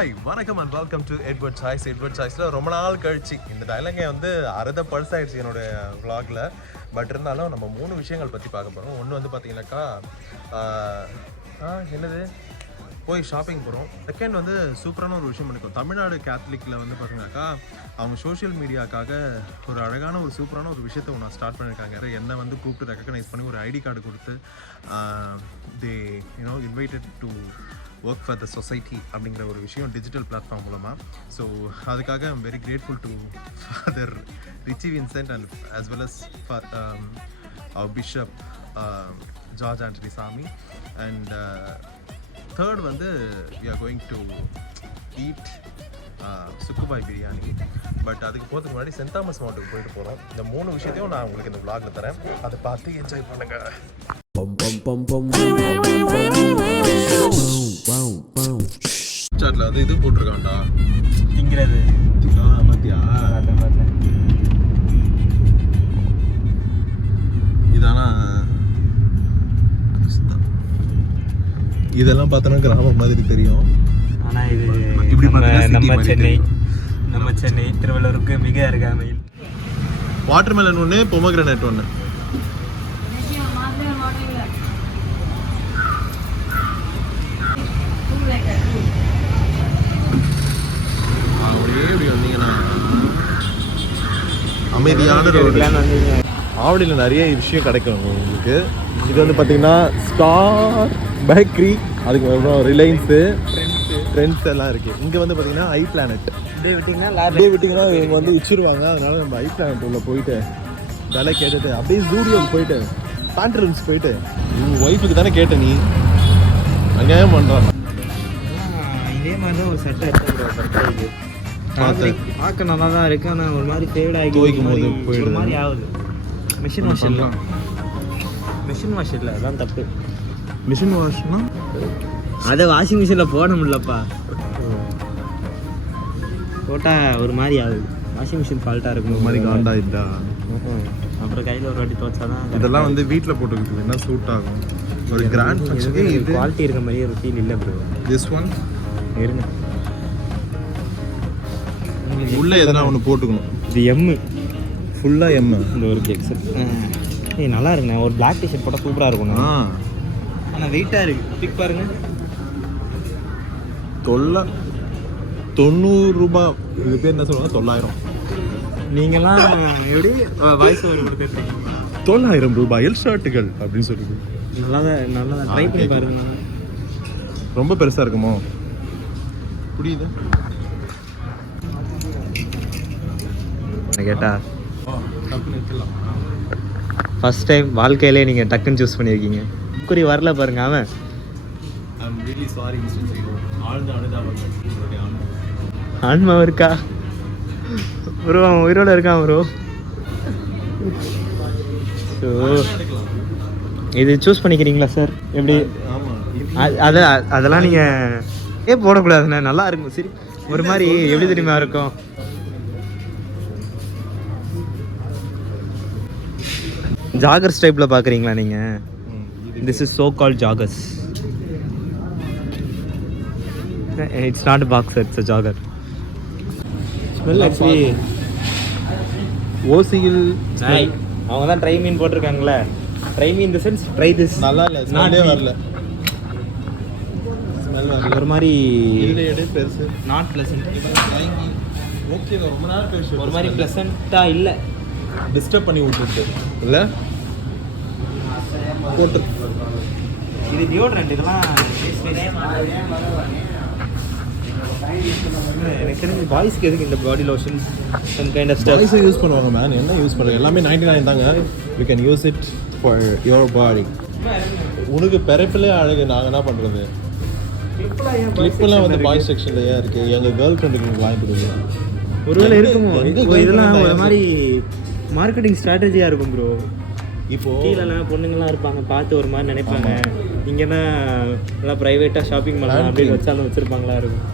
Hi வணக்கம் and welcome to Edward Choice. Edward சாய்ஸில் ரொம்ப நாள் கழிச்சு இந்த டைலாகை வந்து அறுத பழசாயிடுச்சு என்னோட vlogல. பட் இருந்தாலும் நம்ம 3 விஷயங்கள் பற்றி பார்க்க போகிறோம். ஒன்று வந்து பார்த்தீங்கன்னாக்கா என்னது போய் ஷாப்பிங் போகிறோம். செகண்ட் வந்து சூப்பரான ஒரு விஷயம் பண்ணிக்கோ. தமிழ்நாடு கேத்தலிக்கில் வந்து பார்த்தீங்கன்னாக்கா அவங்க சோஷியல் மீடியாக்காக ஒரு அழகான ஒரு சூப்பரான ஒரு விஷயத்தை ஒன்று ஸ்டார்ட் பண்ணியிருக்காங்க. என்னை வந்து கூப்பிட்டு ரெக்கக்னைஸ் பண்ணி ஒரு ஐடி கார்டு கொடுத்து they invited to work for the society அப்படிங்கிற ஒரு விஷயம் டிஜிட்டல் பிளாட்ஃபார்ம் மூலமாக. ஸோ அதுக்காக I'm very grateful to father Richie Vincent and as well as for our bishop George Antony Sami. And third வந்து we are going to eat Sukkubhai biryani. But அதுக்கு போகிறதுக்கு முன்னாடி send Thomas மவுண்ட்டுக்கு போயிட்டு போகிறோம். இந்த 3 விஷயத்தையும் நான் உங்களுக்கு இந்த vlogல தரேன். அதை பார்த்து என்ஜாய் பண்ணுங்க. சாட்ல வந்து இது போட்டிருக்காண்டா திங்கிறது மத்தியா இதானா இதெல்லாம் பார்த்தோன்னா கிராமம் மாதிரி தெரியும். ஆனா இது இப்படி நம்ம சென்னை திருவள்ளூருக்கு மிக அருகாமையில். வாட்டர்மெலன் ஒன்று, பொமோகிரானேட் ஒன்று. அமைதியான ரோடு. ஆவடியில் நிறைய விஷயம் கிடைக்கும் உங்களுக்கு. இது வந்து பார்த்தீங்கன்னா ஸ்டார் பேக்கரி, அதுக்கப்புறம் ரிலையன்ஸு, ட்ரெண்ட்ஸ் எல்லாம் இருக்குது. இங்கே வந்து பார்த்தீங்கன்னா ஐ பிளானட். அப்படியே விட்டிங்கன்னா இவங்க வந்து வச்சுருவாங்க. அதனால நம்ம ஐ பிளானட் உள்ள போயிட்டு விலை கேட்டுட்டு அப்படியே ஜூடியோக்கு போயிட்டு பேண்ட்ரூம்ஸ் போயிட்டு உங்கள் ஒய்ஃபுக்கு தானே கேட்டேன், நீ அங்கேயும் பண்ணுறாங்க. இதே மாதிரி தான் ஒரு செட்டை எடுத்து பார்க்க நல்லா தான் இருக்கு. ஆனால் ஒரு மாதிரி ஃபேட் ஆகி துவைக்கும் போது போயிடுது. ஒரு மாதிரி ஆகுது. மிஷின் வாஷ் இல்லை, மிஷின் வாஷ் இல்லை, அதான் தப்பு. மிஷின் வாஷ்னா அதை வாஷிங் மிஷினில் போட முடியலப்பா. போட்டால் ஒரு மாதிரி ஆகுது. வாஷிங் மிஷின் ஃபால்ட்டாக இருக்கும். ஒரு மாதிரி காண்டாயிட்டா. அப்புறம் கையில் ஒரு வாட்டி துவைச்சாதான். இதெல்லாம் வந்து வீட்டில் போட்டுக்கிட்டு என்ன சூட் ஆகும். ஒரு கிராண்ட் குவாலிட்டி இருக்க மாதிரியே ஒரு ஃபீல் இல்லை ப்ரோ. திஸ் ஒன் இருங்க, உள்ளே எதனா ஒன்று போட்டுக்கணும். இது எம்மு, ஃபுல்லாக எம்மு. இந்த ஒரு எக்ஸல் நல்லா இருக்குண்ணே. ஒரு பிளாக் டிஷர்ட் போட்டால் சூப்பராக இருக்கும்ண்ணா. ஆனால் வெயிட்டாக இருக்குது. பிக் பாருங்க, 90 ரூபாய். இது பேர் என்ன சொல்லுவாங்க, 900. நீங்களாம் எப்படி வாய்ஸ் ஓவர் கொடுத்துருக்கீங்க? 900 ரூபாயில் ஷர்ட்டுகள் அப்படின்னு சொல்லுது. நல்லா ட்ரை பண்ணி பாருங்க. ரொம்ப பெருசாக இருக்குமோ புரியுது கேட்டா. ஃபர்ஸ்ட் டைம் வாழ்க்கையிலே நீங்கள் டக்குன்னு சூஸ் பண்ணியிருக்கீங்க. குறி வரல பாருங்க. அவன் ஆன்மா இருக்கா ப்ரோ? அவன் உயிரோட இருக்கான் ப்ரோ. ஸோ இது சூஸ் பண்ணிக்கிறீங்களா சார்? எப்படி? அதெல்லாம் நீங்கள் போடக்கூடாதுண்ணே. நல்லா இருக்கும். சரி, ஒரு மாதிரி எப்படி தெரியுமா இருக்கும். ஜாகர்ஸ் டைப்பில் பார்க்குறீங்களா நீங்கள்? This is so called joggers. It's not boxer, it's a jogger. Smell actually ஓசியில் அவங்க தான் ட்ரை மீன் போட்டிருக்காங்களே. ட்ரை மீன் இந்த சென்ஸ் ட்ரை திஸ். நல்லா இல்லை, ஸ்மெல்லே வரல. ஸ்மெல் வரல. ஒரு மாதிரி இல்லை பெருசு. Not pleasant. ஓகே, ரொம்ப நேரம் பேசு. ஒரு மாதிரி ப்ளசண்ட்டாக இல்லை, டிஸ்டர்ப் பண்ணி விட்டுருக்கு இல்லை போட்டு. இது டியோட்ரண்ட். இதெல்லாம் எனக்கு தெரிஞ்சு பாய்ஸ்க்கு எதுக்கு இந்த body lotion some kind of stuff use பண்ணுவாங்க. மேன் என்ன யூஸ் பண்ணுறது? எல்லாமே 99 தாங்க. You can use it for your body. உனக்கு பிறப்பிலே அழகு. நாங்கள் என்ன பண்ணுறது? கிளிப்பெல்லாம் வந்து பாய்ஸ் செக்ஷன்லையே இருக்குது. எங்கள் கேர்ள் ஃப்ரெண்டுக்கு வாங்கி கொடுங்க. ஒருவேளை இருக்குமோ? இதெல்லாம் ஒரு மாதிரி மார்க்கெட்டிங் ஸ்ட்ராட்டஜியாக இருக்கும் ப்ரோ. இப்போ கீழெல்லாம் பொண்ணுங்கள்லாம் இருப்பாங்க, பார்த்து ஒரு மாதிரி நினைப்பாங்க. இங்கன்னா நல்லா ப்ரைவேட்டாக ஷாப்பிங் பண்ணலாம் அப்படின்னு வச்சாலும் வச்சுருப்பாங்களா இருக்கும்.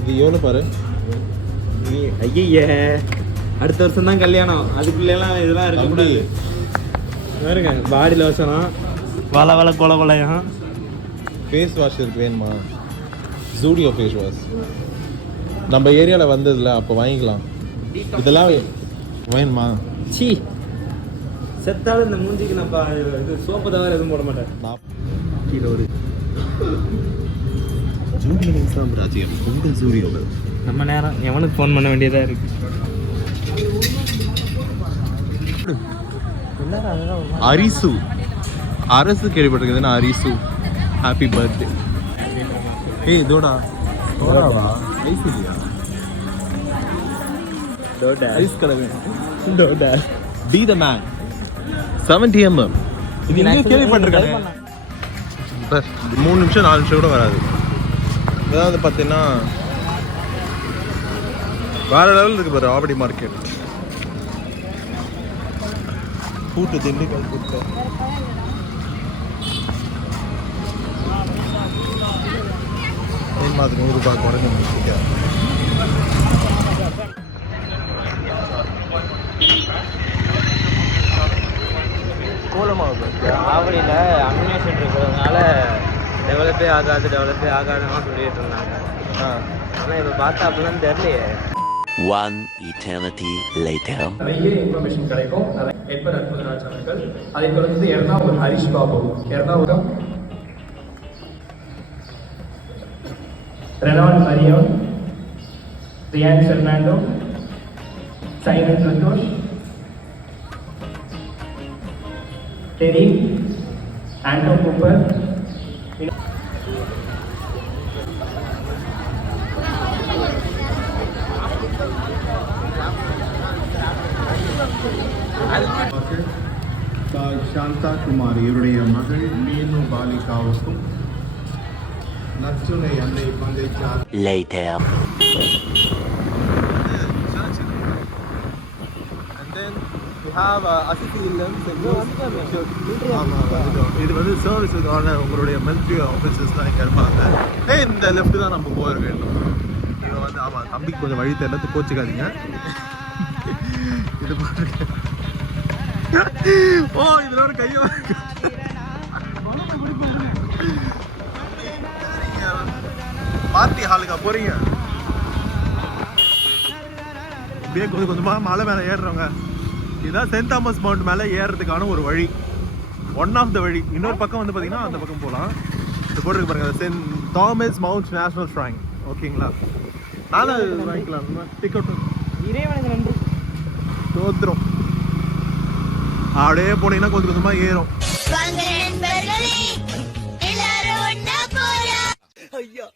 இது எவ்வளோ பாரு. ஐய, அடுத்த வருஷம் தான் கல்யாணம். அதுக்குள்ளேலாம் இதெல்லாம் இருக்கக்கூடாது பாருங்க. பாடி லோஷனம், வள கொலையம். ஃபேஸ் வாஷ் இருக்கு வேணுமா? Zudio face wash. நம்ம ஏரியாவில் வந்ததில்ல, அப்போ வாங்கிக்கலாம். இதெல்லாம் வேணுமா? சீ, செத்தாலும் இந்த மூஞ்சிக்கு நான் இது சோப்பு தவிர எதுவும் போட மாட்டேன். கீழே ஒரு சாம்ராஜ்யம் உங்கள் சூரியோவில். நம்ம நேரம் எவனுக்கு ஃபோன் பண்ண வேண்டியதாக இருக்கு. அரிசு அரசு கேள்விப்பட்டிருக்குதுன்னா அரிசு. Happy birthday. ஏய் இதோடா தோடாவா? ஐஸ் இல்லையா? டோடா ஐஸ் கடை. டோடா பி த மேன் 70 mm. இது எங்கே கேள்விப்பட்டிருக்காங்க சார். 3 நிமிஷம் 4 நிமிஷம் கூட வராது. அதாவது பார்த்தீங்கன்னா வேற லெவலில் இருக்கு பாரு ஆவடி மார்க்கெட். கூட்டு திண்டுக்கல் கூட்டு. மாதிரி 100 ரூபாய் குறைஞ்ச முடிச்சுக்க. கோலமாக ஆவடியில் அம்யூனேஷன் இருக்கிறதுனால டெவலப்பே ஆகாதுன்னு சொல்லிட்டு இருந்தாங்க. ஆனால் இப்போ பார்த்தா அப்படிலாம் தெரியலையே. One eternity later. நிறைய இன்ஃபர்மேஷன் கிடைக்கும். எட்வர் அற்புதராஜ் அவர்கள், அதை தொடர்ந்து Ernakulam Harish Babu, Ernakulam Reynold Marion, Ryan Fernando, Simon Santhosh, Terry, Anto Cooper, Shantha Kumar இவருடைய மகள் மீனு பாலிகாவுக்கும் நச்சுனை அன்னை பங்கேற்றார். Later. இது வந்து சர்வீஸுக்கான உங்களுடைய மிலிட்ரி ஆஃபீஸர்ஸ் தான் இங்கே இருப்பாங்க. இந்த லெஃப்ட் தான் நம்ம போயிருக்க வேண்டும். இது வந்து ஆமாம் தம்பிக்கு கொஞ்சம் வழி தெரியல, கோச்சிக்காதீங்க. இது பாருங்க. ஓ இதுல ஒரு கையை பார்ட்டி ஹாலுக்கா போறீங்க? இப்படியே கொஞ்சம் கொஞ்சமா மலை மேலே ஏறுறவங்க. இதுதான் சென்ட் தாமஸ் மவுண்ட் மேலே ஏறுறதுக்கான ஒரு வழி, ஒன் ஆஃப் த வழி. இன்னொரு பக்கம் வந்து பார்த்தீங்கன்னா அந்த பக்கம் போகலாம். இது போட்டுருக்கு பாருங்க, Saint Thomas Mount national shrine. ஓகேங்களா? நானும் வாங்கிக்கலாம். டிக்கெட் இறைவனுக்கு நன்றி. தோத்துரும். அப்படியே போனீங்கன்னா கொஞ்சம் கொஞ்சமா ஏறும். ஐயா,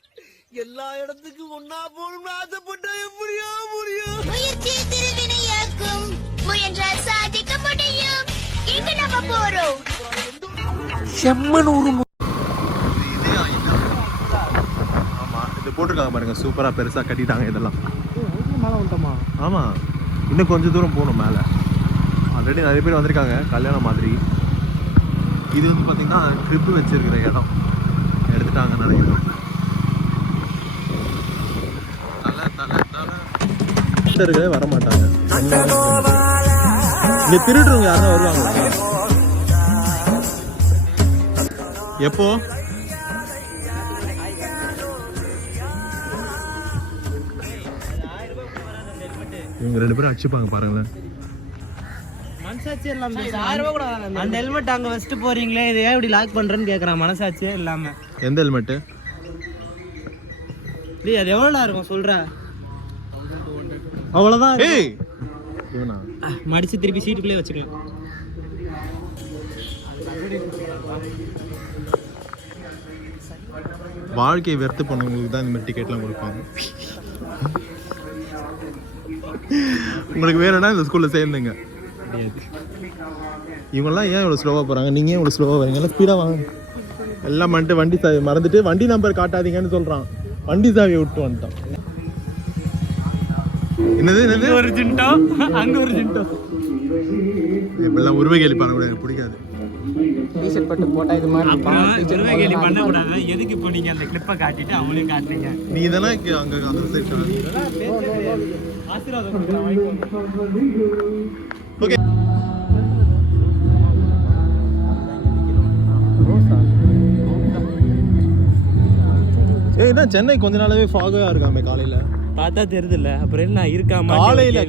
எல்லா இடத்துக்கும் ஒன்னா போகணும்னு ஆசைப்பட்டா எப்படியா முடியும்? முயற்சி திருவினையாக்கும், முயன்றால் சாதிக்க முடியும். இங்க நம்ம போறோம். செம்மனூர். ஆமா இது போட்டிருக்காங்க பாருங்க, சூப்பரா பெருசா கட்டிட்டாங்க இதெல்லாம். மேலே வந்துட்டோமா? ஆமா இன்னும் கொஞ்சம் தூரம் போகணும் மேலே. ஆல்ரெடி நிறைய பேர் வந்திருக்காங்க கல்யாணம் மாதிரி. இது வந்து பார்த்தீங்கன்னா ட்ரிப்பு வச்சிருக்கிற இடம் எடுத்துட்டாங்க நினைக்கிறேன். இருக்கவே வர மாட்டாங்க. இங்க திருடுறவங்க யாரும் வருவாங்க. எப்போ இவங்க 2 பேரும் அடிச்சுப்பாங்க பாருங்களேன். மனசாட்சியே இல்லாம அந்த ஹெல்மெட் அங்கே வச்சுட்டு போறீங்களே, இது ஏன் இப்படி லாக் பண்றேன்னு கேட்குறான். மனசாட்சியே இல்லாம. எந்த ஹெல்மெட்டு? டேய் அது எவ்வளோடா இருக்கும் சொல்ற? அவ்வளோதான். ஏய் இவனா மடிச்சு திருப்பி சீட்டுக்குள்ளே வச்சுக்கலாம். வாழ்க்கையை வெறுத்து பண்ணவங்களுக்கு தான் இந்த மாதிரி டிக்கெட்லாம் கொடுப்பாங்க. உங்களுக்கு வேணும்னா இந்த ஸ்கூலில் சேர்ந்துங்க. இவங்கெல்லாம் ஏன் இவ்வளோ ஸ்லோவாக போகிறாங்க? நீங்கள் ஏன் இவ்வளோ ஸ்லோவாக வரீங்க? எல்லாம் ஸ்பீடாக வாங்க. எல்லாம் வந்துட்டு வண்டி சாவி மறந்துட்டு வண்டி நம்பர் காட்டாதீங்கன்னு சொல்கிறான். வண்டி சாவியை விட்டு வந்துட்டான். என்னது ஒரு ஜிண்டோ அங்க ஒரு ஜிண்டோ. இப்பெல்லாம் உருவ கேலி பண்ணக்கூடாது, எனக்கு பிடிக்காது. டிஷர்ட் போட்டு போட்டா இது மாதிரி உருவ கேலி பண்ணக்கூடாது. எதுக்கு இப்போ நீங்கள் அந்த கிளிப்பை காட்டிட்டு அவங்களையும் காட்டுறீங்க? நீ இதெல்லாம் அங்கே அந்த சைட் ஆசீர்வாதம். ஓகே ஏய் என்ன சென்னை கொஞ்ச நாளாவே ஃபாகாக இருக்காமே காலையில். பார்த்தா தெரியுதுல்ல, அப்புறம் என்ன இருக்காமா?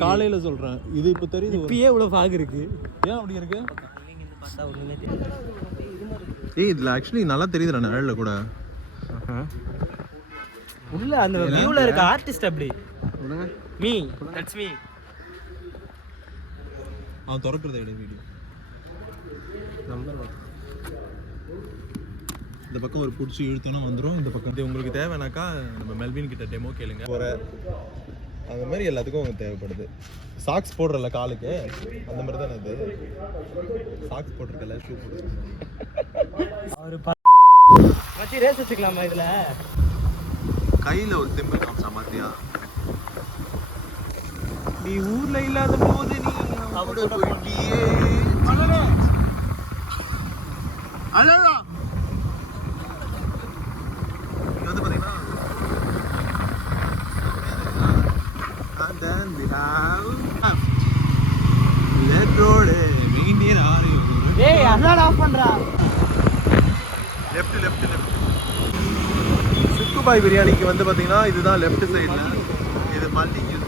காலையில சொல்றேன், இது இப்போ தெரியுது. இப்பயே இவ்வளோ ஃபாக் இருக்கு. ஏன் அப்படி இருக்கு? ஏய் இதுல ஆக்சுவலி நல்லா தெரியுதுடா நிழல்ல கூட. உள்ள அந்த வியூல இருக்க ஆர்டிஸ்ட் அப்படி. Me that's me. அவன் திறக்கிறத எடு வீடியோ. நம்பர் இந்த பக்கம் ஒரு பிடிச்சி இழுத்தோன்னா வந்துடும். இந்த பக்கம் இது உங்களுக்கு தேவைனாக்கா நம்ம மெல்வின் கிட்ட டெமோ கேளுங்க. அந்த மாதிரி எல்லாத்துக்கும் உங்களுக்கு தேவைப்படுது. சாக்ஸ் போடுறல காலுக்கு, அந்த மாதிரி தானே இது. சாக்ஸ் போட்டிருக்கல, ஷூ போட்டு ஒரு மச்சி ரேஸ் வச்சுக்கலாமா இதுல? கையில ஒரு திம்பு காமிச்சா மாத்தியா? நீ ஊர்ல இல்லாத போது நீ அவட போயிட்டியே. அழகா வந்து பாத்தீங்கன்னா and then we have left road மீண்டியர் ஆரி. ஏய் அதான் ஆஃப் பண்றா. லெஃப்ட் சுக்கு பாய் பிரியாணிக்கு வந்து பாத்தீங்கன்னா இதுதான் லெஃப்ட் சைடுல. இது மல்டி யூஸ்.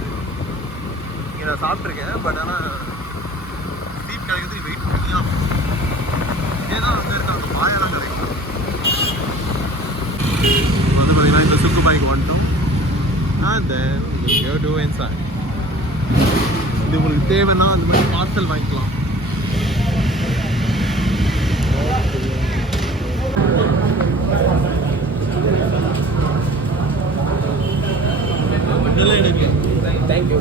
இங்கே நான் சாப்பிட்ருக்கேன், பட் ஆனால் சீட் கிடைக்கிறது வெயிட் பண்ணியா. ஏன்னா அங்கே இருக்க வாயெல்லாம் கிடைக்கும். வந்து பார்த்தீங்கன்னா இந்த சுக்கு பாய்க்கு வந்துட்டோம். and then you go to inside. இது உங்களுக்கு தேவைன்னா அந்த மாதிரி பார்சல் வாங்கிக்கலாம். தேங்க்யூ.